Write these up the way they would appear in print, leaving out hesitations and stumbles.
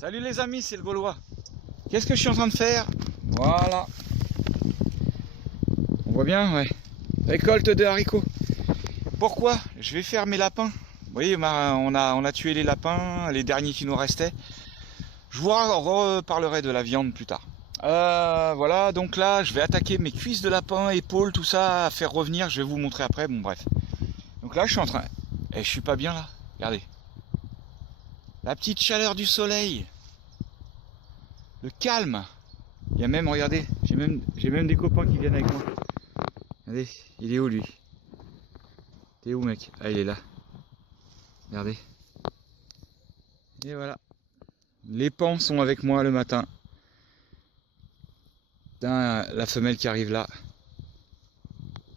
Salut les amis, c'est le Gaulois. Qu'est-ce que je suis en train de faire? Voilà. On voit bien, ouais. Récolte de haricots. Pourquoi? Je vais faire mes lapins. Vous voyez, on a tué les lapins, les derniers qui nous restaient. Je vous reparlerai de la viande plus tard. Voilà, donc là, je vais attaquer mes cuisses de lapin, épaules, tout ça, à faire revenir. Je vais vous montrer après, bon bref. Donc là, je suis en train... Et je suis pas bien là, regardez. La petite chaleur du soleil. Le calme. Il y a même, regardez, j'ai même des copains qui viennent avec moi. Regardez, il est où lui? T'es où mec? Ah, il est là. Regardez. Et voilà. Les pans sont avec moi le matin. Putain, la femelle qui arrive là.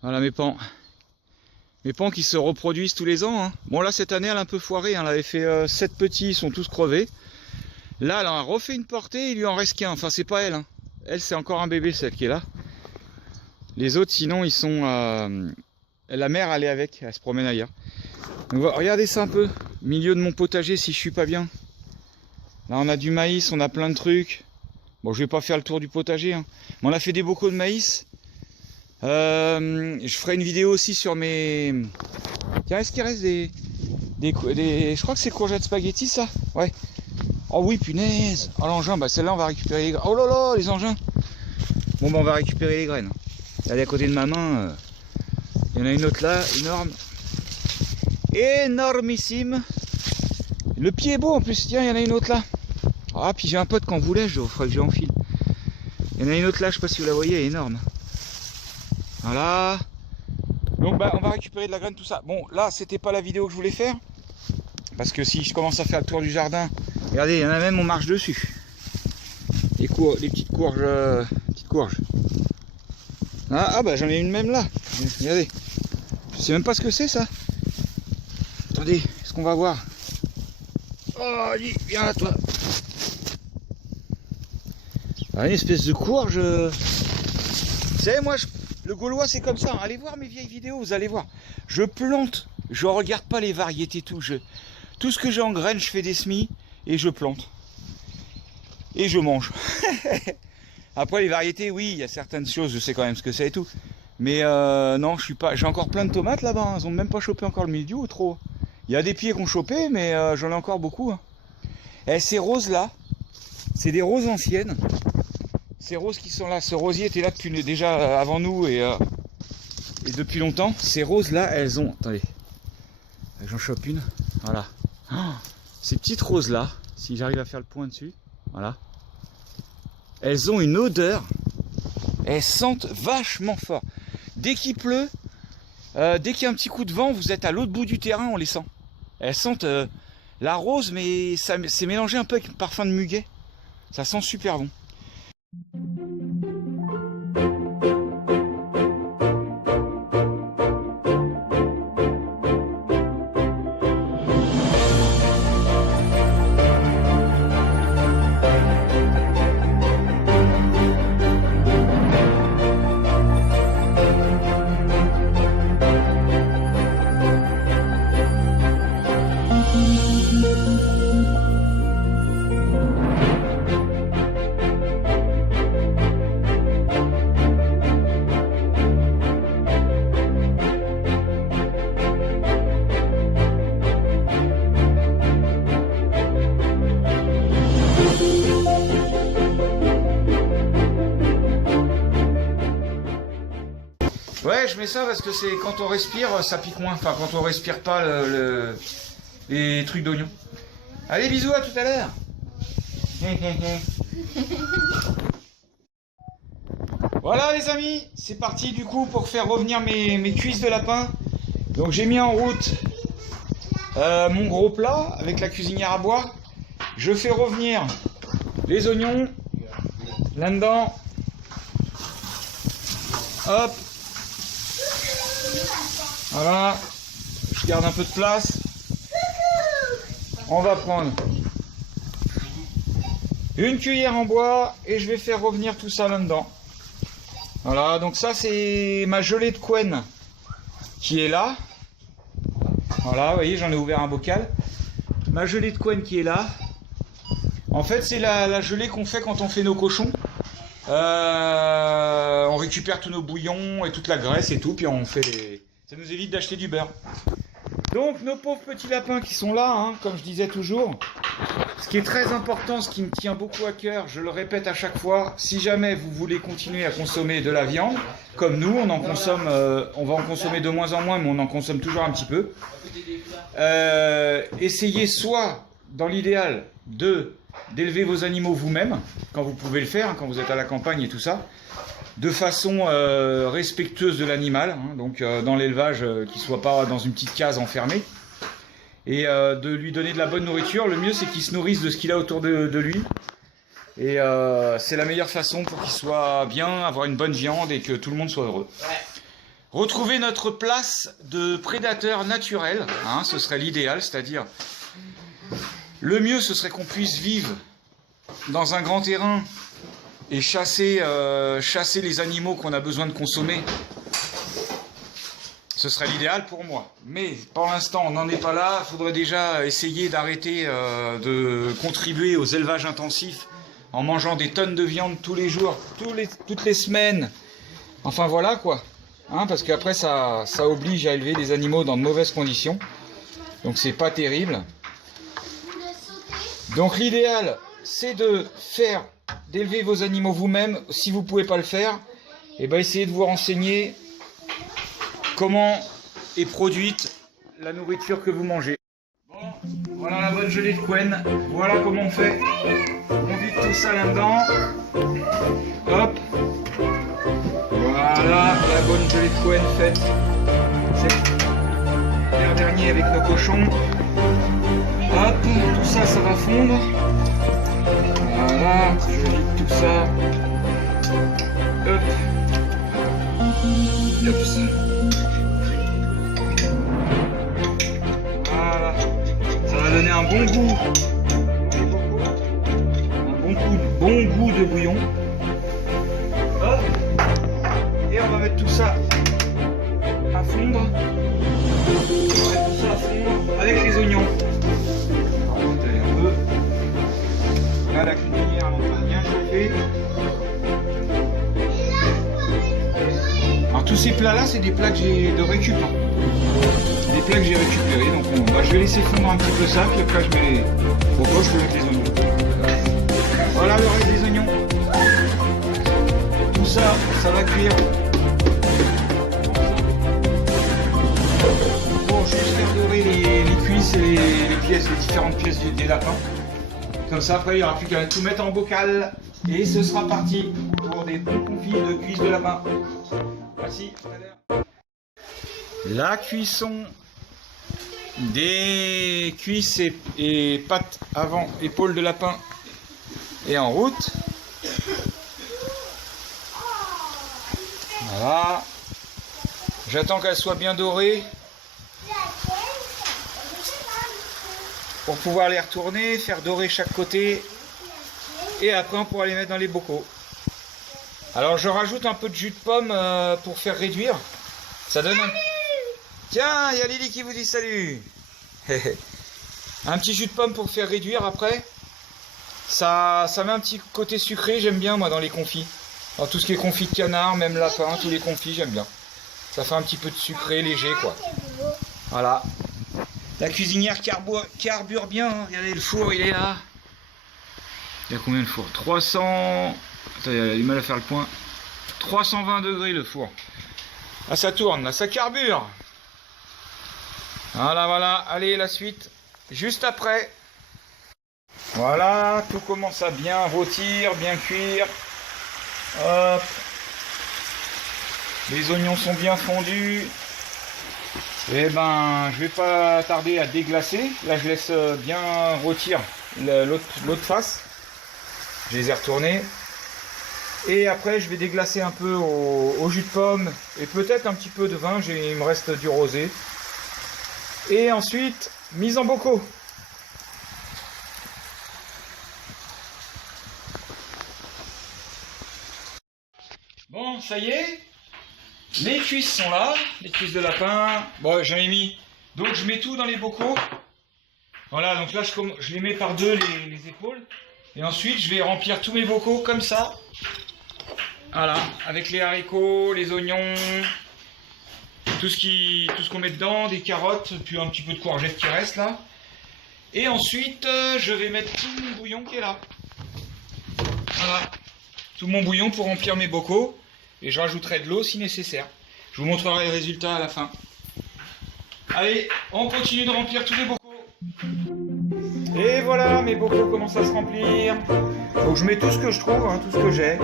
Voilà mes pans. Mes pans qui se reproduisent tous les ans. Hein. Bon là cette année elle a un peu foiré. Hein. Elle avait fait 7 petits, ils sont tous crevés. Là elle a refait une portée, il lui en reste qu'un. Enfin c'est pas elle. Hein. Elle c'est encore un bébé celle qui est là. Les autres sinon ils sont... La mère elle est avec, elle se promène ailleurs. Donc regardez ça un peu. Milieu de mon potager si je suis pas bien. Là on a du maïs, on a plein de trucs. Bon je vais pas faire le tour du potager. Hein. Mais on a fait des bocaux de maïs. Je ferai une vidéo aussi sur mes... Tiens, est-ce qu'il reste des... Je crois que c'est courgettes spaghetti ça. Ouais. Oh oui punaise. Oh l'engin, bah celle-là on va récupérer les graines. Oh là là les engins. Bon bah on va récupérer les graines. Regardez à côté de ma main. Il y en a une autre là, énorme. Énormissime. Le pied est beau en plus, tiens il y en a une autre là. Ah puis j'ai un pote qu'en voulait, il faudrait que j'enfile. Il y en a une autre là, je sais pas si vous la voyez, elle est énorme. Voilà. Donc bah on va récupérer de la graine, tout ça. Bon là c'était pas la vidéo que je voulais faire. Parce que si je commence à faire le tour du jardin. Regardez, il y en a même on marche dessus. Les petites courges. Ah bah j'en ai une même là. Regardez. Je sais même pas ce que c'est ça. Attendez, est-ce qu'on va voir? Oh allez, viens là toi. Ah, une espèce de courge. Vous savez moi le Gaulois c'est comme ça, hein. Allez voir mes vieilles vidéos, vous allez voir. Je plante, je regarde pas les variétés, tout ce que j'ai en graines, je fais des semis et je plante. Et je mange. Après les variétés, oui, il y a certaines choses, je sais quand même ce que c'est et tout. Mais non, je suis pas. J'ai encore plein de tomates là-bas, hein. Ils ont même pas chopé encore le mildiou ou trop. Il y a des pieds qui ont chopé, mais j'en ai encore beaucoup. Hein. Et ces roses là, c'est des roses anciennes. Ces roses qui sont là, ce rosier était là depuis déjà avant nous et depuis longtemps. Ces roses là, elles ont... Attendez, j'en chope une. Voilà. Oh, ces petites roses là, si j'arrive à faire le point dessus, voilà. Elles ont une odeur. Elles sentent vachement fort. Dès qu'il pleut, dès qu'il y a un petit coup de vent, vous êtes à l'autre bout du terrain, on les sent. Elles sentent la rose, mais ça c'est mélangé un peu avec le parfum de muguet. Ça sent super bon. Ouais, je mets ça parce que c'est quand on respire, ça pique moins. Enfin, quand on respire pas les trucs d'oignon. Allez, bisous, à tout à l'heure. Voilà les amis, c'est parti du coup pour faire revenir mes cuisses de lapin. Donc j'ai mis en route mon gros plat avec la cuisinière à bois. Je fais revenir les oignons là-dedans. Hop. Voilà, je garde un peu de place. On va prendre une cuillère en bois et je vais faire revenir tout ça là-dedans. Voilà, donc ça c'est ma gelée de couenne qui est là. Voilà, vous voyez, j'en ai ouvert un bocal. Ma gelée de couenne qui est là. En fait, c'est la gelée qu'on fait quand on fait nos cochons. On récupère tous nos bouillons et toute la graisse et tout, puis on fait les... Ça nous évite d'acheter du beurre. Donc, nos pauvres petits lapins qui sont là, hein, comme je disais toujours. Ce qui est très important, ce qui me tient beaucoup à cœur, je le répète à chaque fois, si jamais vous voulez continuer à consommer de la viande, comme nous, on en consomme, on va en consommer de moins en moins, mais on en consomme toujours un petit peu. Essayez soit, dans l'idéal, d'élever vos animaux vous-même, quand vous pouvez le faire, hein, quand vous êtes à la campagne et tout ça, de façon respectueuse de l'animal, hein, donc dans l'élevage, qu'il ne soit pas dans une petite case enfermée, et de lui donner de la bonne nourriture. Le mieux, c'est qu'il se nourrisse de ce qu'il a autour de lui, et c'est la meilleure façon pour qu'il soit bien, avoir une bonne viande et que tout le monde soit heureux. Retrouver notre place de prédateur naturel, hein, ce serait l'idéal, c'est-à-dire le mieux, ce serait qu'on puisse vivre dans un grand terrain et chasser les animaux qu'on a besoin de consommer. Ce serait l'idéal pour moi. Mais pour l'instant, on n'en est pas là. Il faudrait déjà essayer d'arrêter de contribuer aux élevages intensifs en mangeant des tonnes de viande tous les jours, toutes les semaines. Enfin voilà quoi. Hein, parce qu'après, ça oblige à élever des animaux dans de mauvaises conditions. Donc c'est pas terrible. Donc l'idéal, c'est d'élever vos animaux vous-même. Si vous ne pouvez pas le faire, eh ben, essayez de vous renseigner comment est produite la nourriture que vous mangez. Bon, voilà la bonne gelée de couenne. Voilà comment on fait. On vide tout ça là-dedans. Hop. Voilà la bonne gelée de couenne faite. C'est le dernier avec nos cochons. Hop, tout ça, ça va fondre. Voilà, je vide tout ça. Hop. Hop. Voilà. Ça va donner un bon goût. Un bon goût de bouillon. Hop. Et on va mettre tout ça à fondre. On va mettre tout ça à fondre avec les oignons. Là, la cuisinière elle est en train de bien chauffer. Alors tous ces plats là, c'est des plats que j'ai de récup. Hein. Des plats que j'ai récupérés. Donc je vais laisser fondre un petit peu ça, puis après je mets les... Pourquoi je peux mettre les oignons. Voilà le reste des oignons. Tout ça, ça va cuire. Bon, je vais juste faire dorer les cuisses et les pièces, les différentes pièces des lapins. Comme ça, après, il n'y aura plus qu'à tout mettre en bocal. Et ce sera parti pour des bons confits de cuisses de lapin. Merci, à tout à l'heure. La cuisson des cuisses et pattes avant, épaules de lapin est en route. Voilà. J'attends qu'elle soit bien dorée pour pouvoir les retourner, faire dorer chaque côté, et après on pourra les mettre dans les bocaux. Alors je rajoute un peu de jus de pomme pour faire réduire. Ça donne un... Tiens, il y a Lily qui vous dit salut. Un petit jus de pomme pour faire réduire après. Ça met un petit côté sucré, j'aime bien moi dans les confits. Alors, tout ce qui est confit de canard, même lapin, tous les confits j'aime bien. Ça fait un petit peu de sucré léger quoi. Voilà. La cuisinière carbure bien, hein. Regardez le four, il est là. Il y a combien le four? 300... Attends, il a du mal à faire le point. 320 degrés le four. Ah, ça tourne, là, ça carbure. Voilà, voilà. Allez, la suite, juste après. Voilà, tout commence à bien rôtir, bien cuire. Hop. Les oignons sont bien fondus. Et ben, je vais pas tarder à déglacer. Là, je laisse bien rôtir l'autre face. Je les ai retournés. Et après, je vais déglacer un peu au jus de pomme et peut-être un petit peu de vin. Il me reste du rosé. Et ensuite, mise en bocaux. Bon, ça y est. Les cuisses sont là, les cuisses de lapin. Bon, j'en ai mis. Donc, je mets tout dans les bocaux. Voilà, donc là, je les mets par deux, les épaules. Et ensuite, je vais remplir tous mes bocaux comme ça. Voilà, avec les haricots, les oignons, tout ce qu'on met dedans, des carottes, puis un petit peu de courgettes qui reste là. Et ensuite, je vais mettre tout mon bouillon qui est là. Voilà, tout mon bouillon pour remplir mes bocaux. Et je rajouterai de l'eau si nécessaire. Je vous montrerai les résultats à la fin. Allez, on continue de remplir tous les bocaux. Et voilà, mes bocaux commencent à se remplir. Donc je mets tout ce que je trouve, hein, tout ce que j'ai.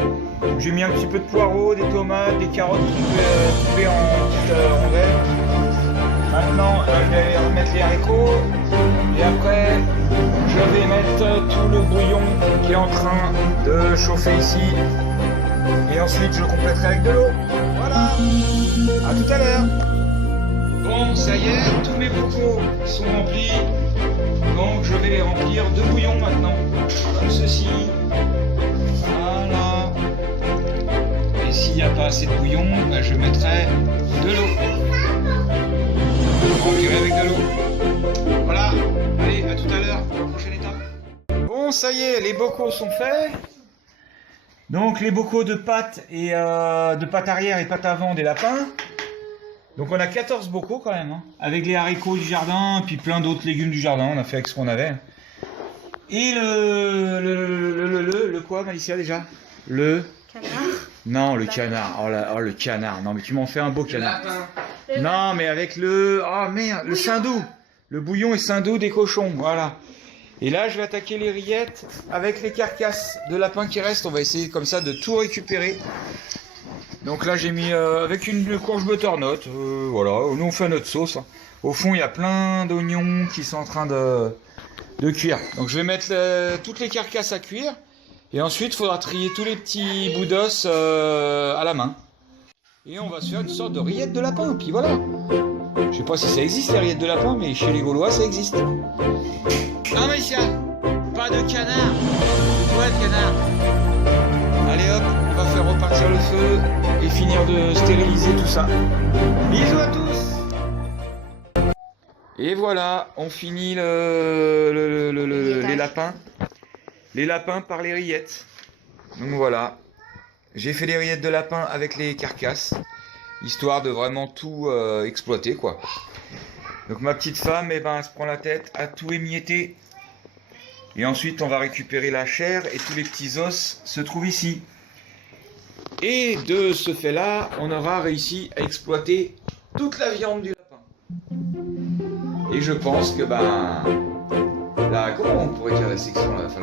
J'ai mis un petit peu de poireaux, des tomates, des carottes coupées en petites rondelles. Maintenant, je vais remettre les haricots. Et après, je vais mettre tout le bouillon qui est en train de chauffer ici. Et ensuite, je compléterai avec de l'eau. Voilà. À tout à l'heure. Bon, ça y est, tous mes bocaux sont remplis. Donc, je vais les remplir de bouillon maintenant. Comme ceci. Voilà. Et s'il n'y a pas assez de bouillon, ben, je mettrai de l'eau. Je remplirai avec de l'eau. Voilà. Allez, à tout à l'heure. Prochaine étape. Bon, ça y est, les bocaux sont faits. Donc les bocaux de pâte et de pâte arrière et pâte avant des lapins. Donc on a 14 bocaux quand même, hein, avec les haricots du jardin, puis plein d'autres légumes du jardin, on a fait avec ce qu'on avait. Et le quoi, Malicia, déjà? Le canard. Non, le canard. Oh le canard. Non mais tu m'en fais un beau canard. Non mais avec le... Oh merde, le saindoux. Le bouillon et saindoux des cochons, voilà. Et là, je vais attaquer les rillettes avec les carcasses de lapin qui restent. On va essayer comme ça de tout récupérer. Donc là, j'ai mis avec une courge butternut. Voilà, nous on fait notre sauce. Au fond, il y a plein d'oignons qui sont en train de cuire. Donc je vais mettre toutes les carcasses à cuire. Et ensuite, il faudra trier tous les petits bouts d'os à la main. Et on va se faire une sorte de rillette de lapin. Puis voilà. Je sais pas si ça existe les rillettes de lapin, mais chez les Gaulois, ça existe. Non, Maïsia, pas de canard. Ouais, le canard. Allez hop, on va faire repartir le feu et finir de stériliser tout ça. Bisous à tous. Et voilà, on finit les lapins. Les lapins par les rillettes. Donc voilà, j'ai fait les rillettes de lapin avec les carcasses, histoire de vraiment tout exploiter, quoi. Donc ma petite femme, eh ben, elle se prend la tête à tout émietter. Et ensuite, on va récupérer la chair et tous les petits os se trouvent ici. Et de ce fait-là, on aura réussi à exploiter toute la viande du lapin. Et je pense que, ben, là, comment on pourrait dire la section, là, enfin,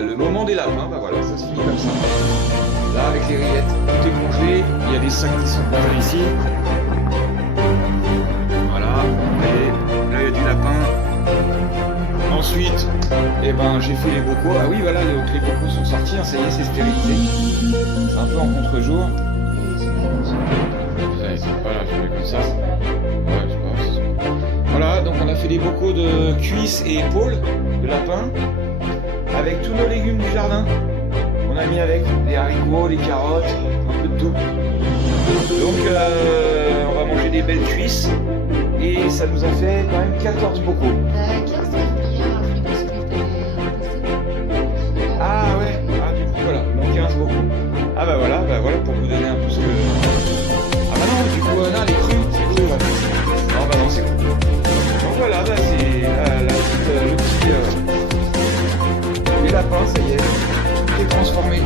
le moment des lapins, ben voilà, ça se finit comme ça. Là, avec les rillettes, tout est congelé. Il y a des sacs qui sont congelés ici. Voilà, et là il y a du lapin. Ensuite, eh ben, j'ai fait les bocaux. Ah oui, voilà, les bocaux sont sortis, hein, ça y est, c'est stérilisé. C'est un peu en contre-jour. Voilà, je mets comme ça. Ouais, je sais pas. Voilà, donc on a fait les bocaux de cuisses et épaules de lapin avec tous nos légumes du jardin. On a mis avec les haricots, les carottes, un peu de tout. Donc on va manger des belles cuisses et ça nous a fait quand même 14 bocaux. Ah ouais, ah du coup voilà, donc 15 bocaux. Ah bah voilà pour vous donner un peu ce que... Ah bah non, du coup là elle est crue, c'est cru. Non bah non c'est cru. Donc voilà, bah c'est le petit... les lapins, ça y est, tout est transformé.